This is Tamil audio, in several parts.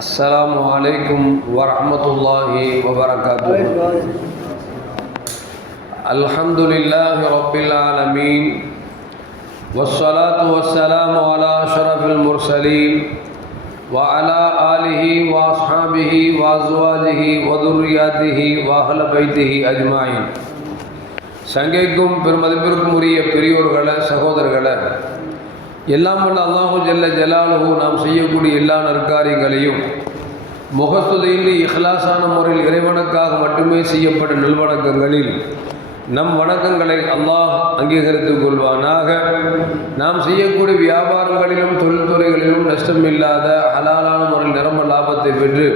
السلام عليكم ورحمة الله وبركاته الحمد لله رب العالمين والصلاة والسلام على أشرف المرسلين وعلى آله وأصحابه وأزواجه وذرياته وأهل بيته أجمعين சங்கைக்கும் பெருமதிப்பிற்கும் உரிய பெரியோர்களை சகோதரர்களை எல்லாம் உள்ள அல்லாஹு ஜல்ல ஜலாலுஹு நாம் செய்யக்கூடிய எல்லா நற்காரியங்களையும் முகஸ்துதையின்றி இஹ்லாசான முறையில் இறைவனுக்காக மட்டுமே செய்யப்படும் நல்வணக்கங்களில் நம் வணக்கங்களை அல்லாஹ் அங்கீகரித்துக் கொள்வானாக. நாம் செய்யக்கூடிய வியாபாரங்களிலும் தொழில்துறைகளிலும் நஷ்டம் இல்லாத ஹலாலான முறையில் நிரம்ப லாபத்தை பெற்று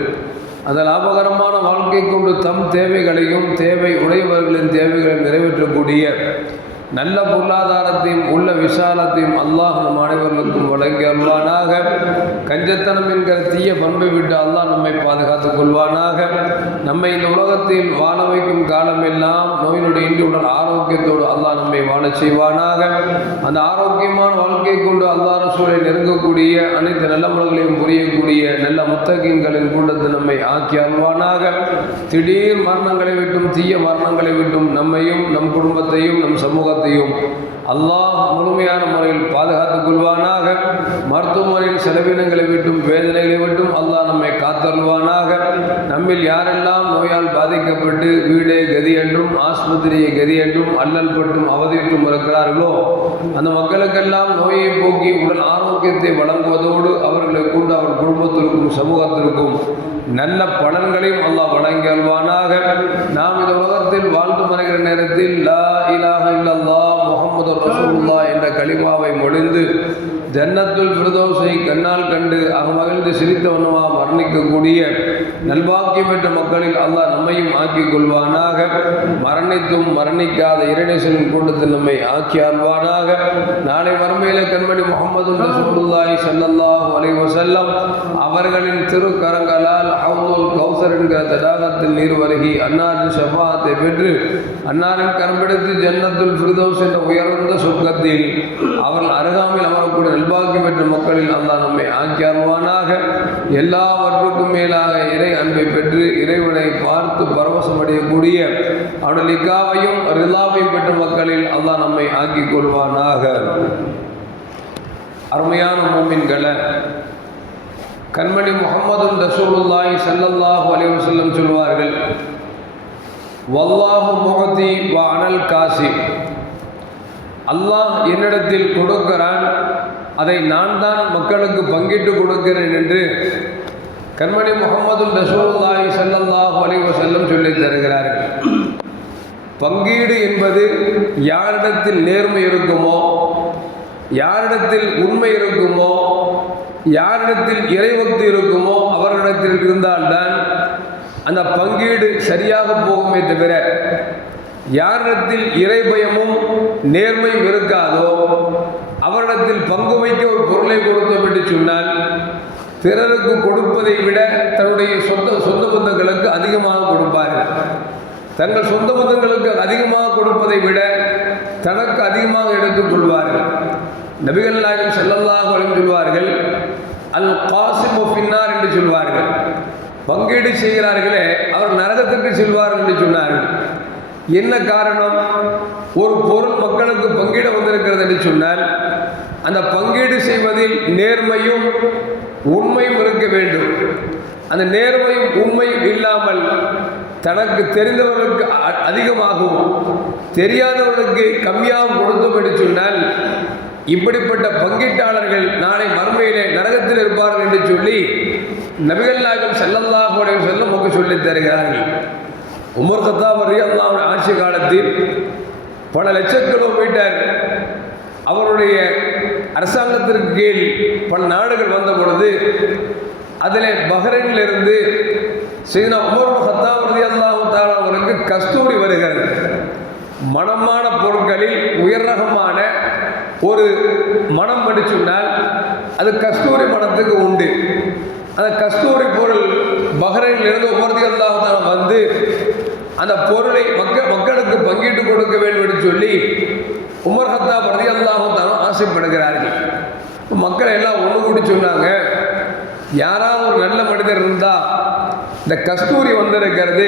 அந்த லாபகரமான வாழ்க்கை கொண்டு தம் தேவைகளையும் தேவை உடையவர்களின் தேவைகளை நிறைவேற்றக்கூடிய நல்ல பொருளாதாரத்தையும் உள்ள விசாலத்தையும் அல்லாஹ் நம் அனைவர்களுக்கும் வழங்கி கஞ்சத்தனம் என்கிற தீய பண்பை விட்டு அல்லாஹ் நம்மை பாதுகாத்துக் கொள்வானாக. நம்மை இந்த உலகத்தில் வாழ வைக்கும் காலமெல்லாம் நோயினுடைய இன்றியுடன் ஆரோக்கியத்தோடு அல்லாஹ் நம்மை வாழ செய்வானாக. அந்த ஆரோக்கியமான வாழ்க்கை கொண்டு அல்லாஹ் ரசூலை நெருங்கக்கூடிய அனைத்து நல்ல முறைகளையும் புரியக்கூடிய நல்ல முத்தகங்களின் கூட்டத்தை நம்மை ஆக்கி அல்வானாக திடீர் மரணங்களை விட்டும் தீய மரணங்களை விட்டும் நம்மையும் நம் குடும்பத்தையும் நம் சமூகத்தையும் വാർത്തയും அல்லாஹ் முழுமையான முறையில் பாதுகாத்துக் கொள்வானாக. மருத்துவமனையில் செலவினங்களை விட்டும் வேதனைகளை விட்டும் அல்லாஹ் நம்மை காத்தருள்வானாக. நம்மில் யாரெல்லாம் நோயால் பாதிக்கப்பட்டு வீடே கதி என்றும் ஆஸ்பத்திரியை கதி என்றும் அல்லல் பட்டும் அவதியிட்டும் இருக்கிறார்களோ? அந்த மக்களுக்கெல்லாம் நோயை போக்கி உடல் ஆரோக்கியத்தை வழங்குவதோடு அவர்களை கொண்டு அவர் குடும்பத்திற்கும் சமூகத்திற்கும் நல்ல பலன்களையும் அல்லாஹ் வழங்கி அல்வானாக நாம் இந்த உலகத்தில் வாழ்ந்து மறைகிற நேரத்தில் லா இலாக இல்லல்லா முகமது ரசூல்லா என்ற கலிமாவை மொழிந்து ஜன்னத்துல் பிரதோசை கண்ணால் கண்டு அகமகிழ்ந்து சிரித்தவனுமா மரணிக்கக்கூடிய நல்வாக்கியம் பெற்ற மக்களில் அல்லாஹ் நம்மையும் ஆக்கிக் கொள்வானாக. மரணித்தும் மரணிக்காத இறைநேசனின் கூட்டத்தில் நம்மை ஆக்கி ஆள்வானாக. நாளை வறுமையில கண்மணி முகமது ரசூலுல்லாஹி சல்லல்லாஹு அலைஹி வஸல்லம் அவர்களின் திருக்கரங்களால் ஹவுதுல் கௌசர் என்கிற தடாகத்தில் நீர் வருகி அன்னாரின் செவ்வாத்தை பெற்று அன்னாரின் கரம்பிடித்து ஜன்னத்துல் ஃபிர்தௌஸ் என்ற உயர்ந்த சொர்க்கத்தில் அவர்கள் அருகாமையில் அமரக்கூடிய நல்பாக்கியம் பெற்ற மக்களில் அல்லா நம்மை ஆக்கி அருவானாக எல்லாவற்றுக்கும் மேலாக இறை அன்பை பெற்று இறைவனை பார்த்து பரவசம் அடையக்கூடிய அவனுடைய லிக்காவையும் ரிலாவையும் பெற்ற மக்களில் அல்லா நம்மை ஆக்கிக் கொள்வானாக. அருமையான மூமின்களை கண்மணி முகமது ரசூலுல்லாஹி ஸல்லல்லாஹு அலைவு வஸல்லம் சொல்வார்கள் வல்லாஹு முகதி வ அனல் காசி. அல்லாஹ் என்னிடத்தில் கொடுக்கிறான் அதை நான் தான் மக்களுக்கு பங்கிட்டு கொடுக்கிறேன் என்று கண்மணி முகமது ரசூல்லாஹி ஸல்லல்லாஹு அலைஹி செல்லம் சொல்லித் தருகிறார்கள். பங்கீடு என்பது யாரிடத்தில் நேர்மை இருக்குமோ யாரிடத்தில் உண்மை இருக்குமோ யாரிடத்தில் இறைவக்தி இருக்குமோ அவரிடத்தில் இருந்தால்தான் அந்த பங்கீடு சரியாக போகுமே தவிர யாரிடத்தில் இறைபயமும் நேர்மையும் இருக்காதோ அவரிடத்தில் பங்கு வைக்க ஒரு பொருளை கொடுத்தோம் என்று சொன்னால் பிறருக்கு கொடுப்பதை விட தன்னுடைய சொந்த சொந்த பந்தங்களுக்கு அதிகமாக கொடுப்பார்கள். தங்கள் சொந்த பந்தங்களுக்கு அதிகமாக கொடுப்பதை விட தனக்கு அதிகமாக எடுத்துக் கொள்வார்கள். நபிகள் நாயகம் செல்லல்லாக சொல்வார்கள் அல் காசிம் பின்னார் என்று சொல்வார்கள். பங்கீடு செய்கிறார்களே அவர் நரகத்துக்கு செல்வார்கள் என்று சொன்னார்கள். என்ன காரணம்? ஒரு பொருள் மக்களுக்கு பங்கீடு வந்திருக்கிறது என்று சொன்னால் அந்த பங்கீடு செய்வதில் நேர்மையும் உண்மையும் இருக்க வேண்டும். அந்த நேர்மையும் உண்மையும் இல்லாமல் தனக்கு தெரிந்தவர்களுக்கு அதிகமாகவும் தெரியாதவர்களுக்கு கம்மியாகவும் கொடுத்தோம் என்று சொன்னால் இப்படிப்பட்ட பங்கீட்டாளர்கள் நாளை மறுமையிலே நரகத்தில் இருப்பார்கள் என்று சொல்லி நபிகள் நாயகம் செல்லல்லாஹுடைய செல்ல நமக்கு சொல்லித் தருகிறார்கள். உமர் கத்தாபர் அல்லாவுடைய ஆட்சி காலத்தில் பல லட்ச கிலோமீட்டர் அவருடைய அரசாங்கத்திற்கு கீழ் பல நாடுகள் வந்த பொழுது அதில் பஹ்ரைனிலிருந்து சீனா உமர் ஹத்தாப் ரதி அல்லாஹு அவருக்கு கஸ்தூரி வருகிறது. மனமான பொருட்களில் உயர் ரகமான ஒரு மனம் என்று சொன்னால் அது கஸ்தூரி மனத்துக்கு உண்டு. அந்த கஸ்தூரி பொருள் பஹ்ரைனிலிருந்து உமர்தி அல்லாஹு வந்து அந்த பொருளை மக்கள் மக்களுக்கு பங்கிட்டு கொடுக்க வேண்டும் என்று சொல்லி உமர் ஹத்தா ரதி அல்லாஹத்தாலும் ஆசைப்படுகிறார்கள். மக்கள் எல்லாம் ஒன்று கூடி சொன்னாங்க யாராவது ஒரு நல்ல மனிதர் இருந்தால் இந்த கஸ்தூரி வந்திருக்கிறது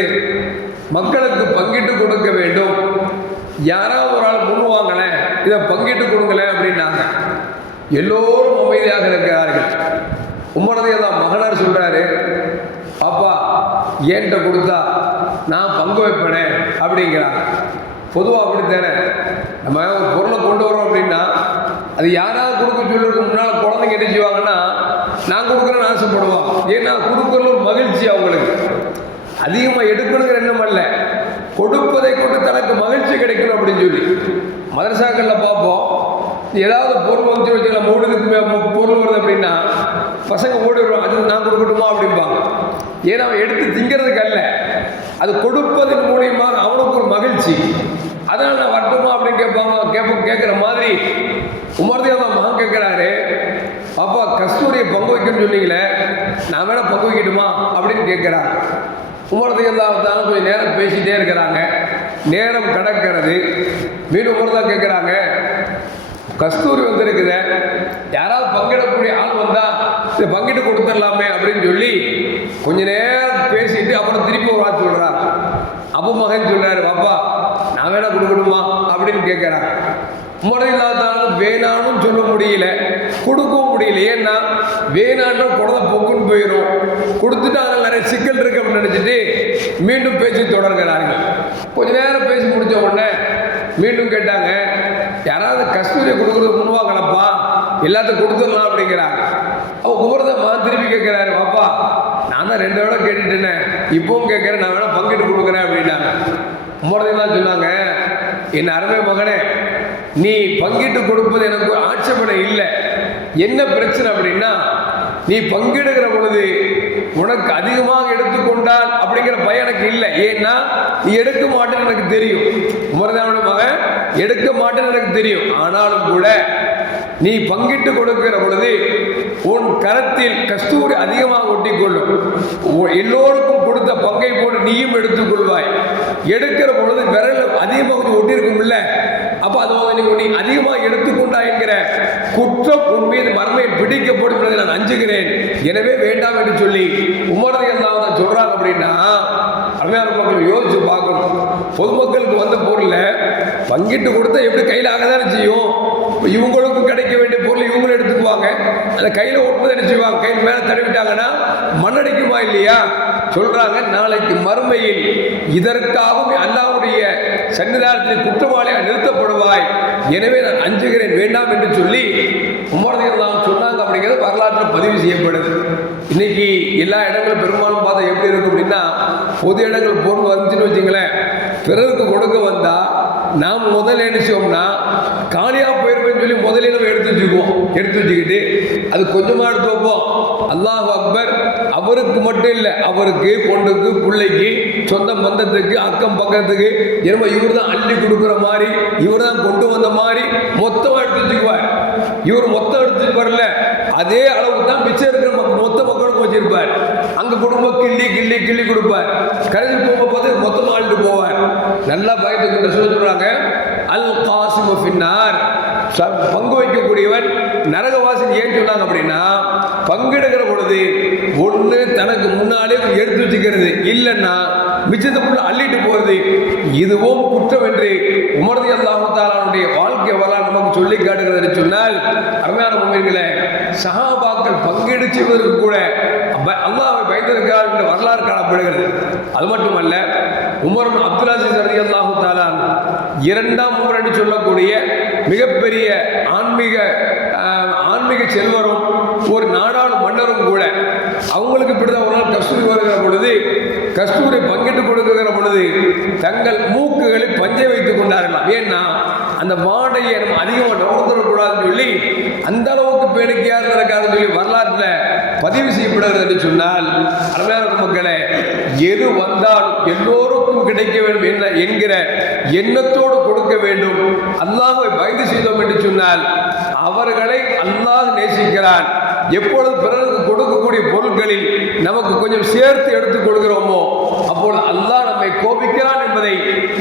மக்களுக்கு பங்கிட்டு கொடுக்க வேண்டும். யாராவது ஒரு ஆள் முன்வாங்களேன் இதை பங்கிட்டு கொடுங்களேன் அப்படின்னாங்க. எல்லோரும் அமைதியாக இருக்கிறார்கள். உமரதையை தான் மகனார் சொல்கிறாரு அப்பா ஏன்ட்ட கொடுத்தா நான் பங்கு வைப்பேனே அப்படிங்கிறாங்க. பொதுவாக அப்படித்தானே? நம்ம ஒரு பொருளை கொண்டு வரோம் அப்படின்னா அது யாராவது கொடுக்க சொல்றதுக்கு முன்னால் குழந்தைங்க என்ன செய்வாங்கன்னா நான் கொடுக்குறேன்னு ஆசைப்படுவோம் ஏன்னா கொடுக்குறது ஒரு மகிழ்ச்சி அவங்களுக்கு. அதிகமாக எடுக்கணுங்கிற எண்ணம் அல்ல. கொடுப்பதை கொண்டு தனக்கு மகிழ்ச்சி கிடைக்கணும் அப்படின்னு சொல்லி. மதரசாக்களில் பார்ப்போம். ஏதாவது பொருள் வந்து வச்சு நம்ம வீடுக்கு மே- பொருள் வருது அப்படின்னா பசங்க ஓடி வருவாங்க. அது நான் கொடுக்கட்டுமா? அப்படிம்பாங்க. ஏன்னா அவன் எடுத்து திங்கிறதுக்கு அல்ல. அது கொடுப்பதன் மூலியமாக அவனுக்கு ஒரு மகிழ்ச்சி. அதனால் நான் வரட்டுமா அப்படின்னு கேட்பாங்க. கேட்ப கேட்குற மாதிரி உமர்தேவா மகன் கேட்குறாரு. அப்பா கஸ்தூரியை பங்கு வைக்கணும்னு சொன்னீங்களே நான் வேணால் பங்கு வைக்கட்டுமா? அப்படின்னு கேட்குறாங்க உமர்தேவா தான் கொஞ்சம் நேரம் பேசிகிட்டே இருக்கிறாங்க. நேரம் கடக்கிறது. மீண்டும் தான் கேட்குறாங்க. கஸ்தூரி வந்துருக்குது யாராவது பங்கிடக்கூடிய ஆள் வந்தால் இதை பங்கிட்டு கொடுத்துடலாமே அப்படின்னு சொல்லி கொஞ்ச நேரம் பேசிட்டு அப்புறம் திருப்பி ஒரு ஆள் சொல்கிறார் அப்போ மகன் சொல்றாரு பாப்பா நான் வேணா கொடுக்கணுமா அப்படின்னு கேட்குறாங்க முறையில்லாதாலும் வேணானும் சொல்ல முடியல. கொடுக்கவும் முடியல. ஏன்னா வேணான்ற குழந்தை பொக்குன்னு போயிடும் கொடுத்துட்டு அதில் நிறைய சிக்கல் இருக்கு அப்படின்னு நினச்சிட்டு மீண்டும் பேச்சு தொடர்கிறார்கள். கொஞ்ச நேரம் பேசி முடிச்ச உடனே மீண்டும் கேட்டாங்க யாராவது கஸ்தூரியை கொடுக்குறது முன்வாங்களப்பா எல்லாத்தையும் கொடுத்துடலாம் அப்படிங்கிறாங்க. அவ குமரத மகன் திருப்பி கேட்குறாரு பாப்பா நான் தான் ரெண்டு தடவை கேட்டுட்டேனே இப்பவும் கேட்குறேன் நான் வேணா பங்கிட்டு கொடுக்குறேன் அப்படின்னாங்க. குமரதெல்லாம் சொன்னாங்க என் அருமை மகனே நீ பங்கிட்டு கொடுப்பது எனக்கு ஒரு ஆட்சேபனை இல்லை. என்ன பிரச்சனை அப்படின்னா நீ பங்கிடுகிற பொழுது உனக்கு அதிகமாக எடுத்துக்கொண்டால் அப்படிங்கிற பயம் எனக்கு இல்லை. ஏன்னா நீ எடுக்க மாட்டேன்னு எனக்கு தெரியும். உமர்தாவுடைய மகன் எடுக்க மாட்டேன்னு எனக்கு தெரியும். ஆனாலும் கூட நீ பங்கிட்டு கொடுக்கிற பொழுது உன் கரத்தில் கஸ்தூரி அதிகமாக ஒட்டிக்கொள்ளும். எல்லோருக்கும் கொடுத்த பங்கை போட்டு நீயும் எடுத்துக்கொள்வாய். எடுக்கிற பொழுது விரல் அதிகமாக கொஞ்சம் ஒட்டியிருக்கும்ல. அப்போ அது வந்து நீ அதிகமாக எடுத்துக்கொண்டா என்கிற குற்றம் உன் மீது மர்மையில் பிடிக்கப்படும் என்பதை நான் அஞ்சுகிறேன். எனவே வேண்டாம் என்று சொல்லி உமரது எல்லாம் சொல்றாங்க அப்படின்னா அருமையான மக்கள் யோசிச்சு பார்க்கணும். பொதுமக்களுக்கு வந்த பொருளை பங்கிட்டு கொடுத்தா எப்படி கையில் ஆகதானே செய்யும்? இவங்களுக்கும் கிடைக்க வேண்டிய பொருள் இவங்களும் எடுத்துக்குவாங்க. அந்த கையில் ஒட்டுனதை என்ன செய்வாங்க? கையில் மேலே தடவிட்டாங்கன்னா மண்ணடிக்குமா இல்லையா? சொல்றாங்க நாளைக்கு மறுமையில் இதற்காகவும் அல்லாவுடைய சன்னிதானத்தில் குற்றவாளியாக நிறுத்தப்படுவாய். எனவே நான் அஞ்சுகிறேன் வேண்டாம் என்று சொல்லி உமரதையெல்லாம் சொன்னாங்க அப்படிங்கிறது வரலாற்றில் பதிவு செய்யப்படுது. இன்னைக்கு எல்லா இடங்களும் பெரும்பாலும் பார்த்தா எப்படி இருக்கும் அப்படின்னா பொது இடங்கள் பொருள் வந்துச்சுன்னு வச்சுங்களேன் பிறருக்கு கொடுக்க வந்தால் நாம் முதல்ல என்ன செய்வோம்னா காலியாக போயிருப்பேன்னு சொல்லி முதல்ல நம்ம எடுத்து வச்சுக்குவோம். எடுத்து வச்சுக்கிட்டு அது கொஞ்சமாக எடுத்து வைப்போம். அல்லாஹ் அக்பர் அவருக்கு மட்டும் இல்லை அவருக்கு பொண்ணுக்கு பிள்ளைக்கு சொந்த பந்தத்துக்கு அக்கம் பக்கத்துக்கு என்னமோ இவர் தான் அள்ளி கொடுக்குற மாதிரி இவர் தான் கொண்டு வந்த மாதிரி மொத்தமாக எடுத்து வச்சுக்குவார். இவர் மொத்தம் எடுத்து வரல அதே அளவுக்கு தான் மிச்சம் இருக்கிற மக்கள் மொத்த மக்களுக்கும் வச்சிருப்பார். அங்க குடும்பம் கிள்ளி கிள்ளி கிள்ளி கொடுப்பார். கடைசி போகும்போது மொத்தமாக ஆள்ட்டு போவார். நல்லா பயத்துக்கிட்ட சொல்ல சொல்றாங்க அல் காசிமு பின்னார் பங்கு வைக்கக்கூடியவன் நரகவாசன் ஏன் சொன்னாங்க அப்படின்னா பங்கெடுக்கிற பொழுது ஒன்று தனக்கு முன்னாலே எடுத்து வச்சுக்கிறது. இல்லைன்னா மிச்சத்தை அள்ளிட்டு போகிறது இதுவும் குற்றம் என்று உமரதி அல்லாஹாலுடைய வாழ்க்கை வரலாறு நமக்கு சொல்லி காட்டுகிறது என்று சொன்னால் அருமையான உண்மைகளை சகாபாக்கள் பங்கெடு செய்வதற்கு கூட அல்லாவை அல்லாஹ்வை பயந்திருக்கிறார் என்ற வரலாறு காணப்படுகிறது. அது மட்டுமல்ல உமர் அப்துல் அசீஸ் அல்லாஹு தாலான் இரண்டாம் உமர் என்று சொல்லக்கூடிய மிகப்பெரிய ஆன்மீக ஆன்மீக செல்வரும் ஒரு நாடாளு மன்னரும் கூட அவங்களுக்கு இப்படிதான் ஒரு நாள் கஸ்தூரி வருகிற பொழுது கஸ்தூரி பங்கிட்டு கொடுக்குகிற பொழுது தங்கள் மூக்குகளை பஞ்சை வைத்துக் கொண்டார்களாம். ஏன்னா அந்த வாடையை நம்ம அதிகமாக நுகர்ந்துடக்கூடாதுன்னு சொல்லி அந்த அளவுக்கு பேடிக்கையாக இருந்திருக்காருன்னு சொல்லி வரலாற்றில் பதிவு செய்யப்படுகிறது என்று சொன்னால் அருமையான மக்களே எது வந்தாலும் எல்லோருக்கும் கிடைக்க வேண்டும் என்ன என்கிற எண்ணத்தோடு கொடுக்க வேண்டும். அல்லாஹ்வை பயந்து செய்தோம் என்று சொன்னால் அவர்களை அல்லாஹ் நேசிக்கிறான். எப்பொழுது பிறருக்கு கொடுக்கக்கூடிய பொருட்களில் நமக்கு கொஞ்சம் சேர்த்து எடுத்துக் கொள்கிறோமோ அப்பொழுது அல்லாஹ் நம்மை கோபிக்கிறான் என்பதை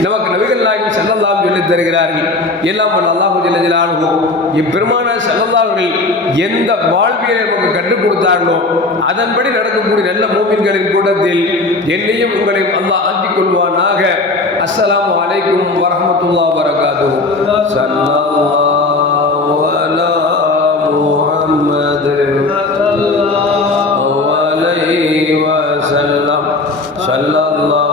நமக்கு நபிகள் நாயகம் செல்லல்லாம் சொல்லி தருகிறார்கள். எல்லாம் வல்ல அல்லாஹு ஜல்ல இப்பெருமான செல்லல்லாவர்கள் எந்த வாழ்வியலை நமக்கு கற்றுக் கொடுத்தார்களோ அதன்படி நடக்கக்கூடிய நல்ல மூமின்களின் கூட்டத்தில் என்னையும் உங்களையும் அல்லாஹ் ஆக்கிக் கொள்வானாக. அஸ்லாம் அலைக்கும் வரமத்துல்லா வரகாத்துஹு சல்லா sallallahu